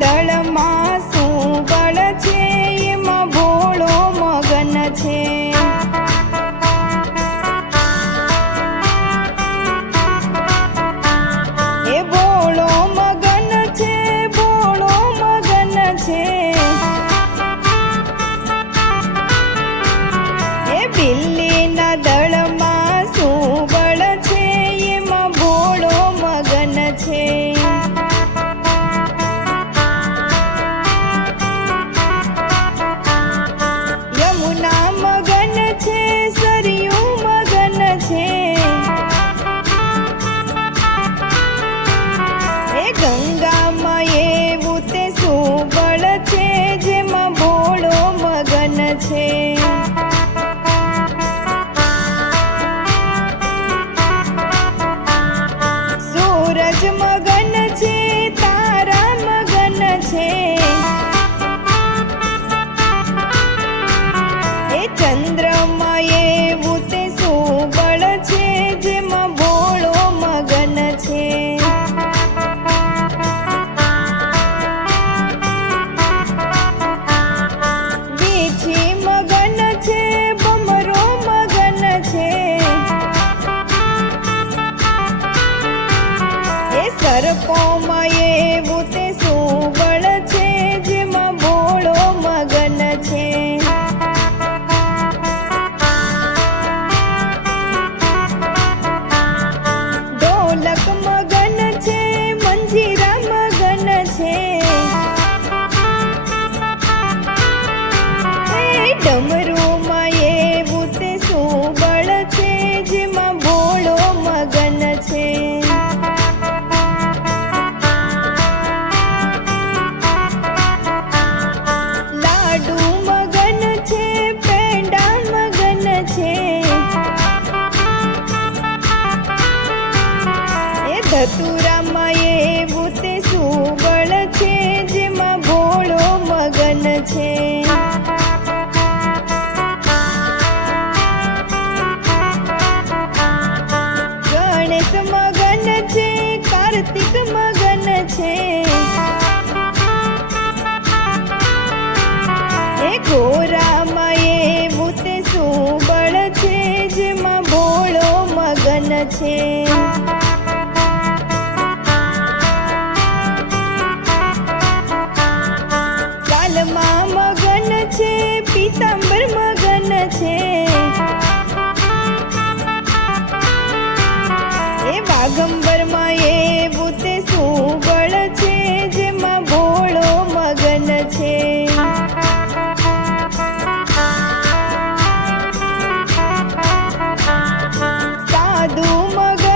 દળમાં શું બળ છે, એમાં ભોળો મગન છે. એ ભોળો મગન છે, ભોળો મગન છે. એ બિલ્લીના દળમાં શું બળ છે, એમાં ભોળો મગન છે. યમુના મગન છે, સરયુ મગન છે. એ ગંગામાં એવું તે શું બળ છે, જેમાં ભોળો મગન છે. સૂરજ મગન છે, તારા મગન છે. એ ચંદ્રમાં એવું તે શું બળ છે, જેમાં ભોળો મગન છે. વીછી મગન છે, ભમરો મગન છે. એ સર્પોમાં એવું તે શું બળ છે, જેમાં ભોળો મગન છે. ઢોલક મગન છે, મંજીરા મગન છે. એ ડમરુમાં એવું તે શું બળ છે, જેમાં ભોળો મગન છે. લાડુ મગન છે, પેંડા મગન છે. એ ધતુરામાં એવું તે શું બળ છે, જેમાં ભોળો મગન છે. ગણેશ મગન છે, કાર્તિક મગન છે. એ ગોરામાં એવું તે શું બળ છે, જેમાં ભોળો મગન છે. સાલમાં મગન છે, પીતાંબર મગન છે. એ વાઘંબરમાં એવું તે શું બળ છે, જેમાં ભોળો મગન છે. સાધુ મગન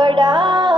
કડા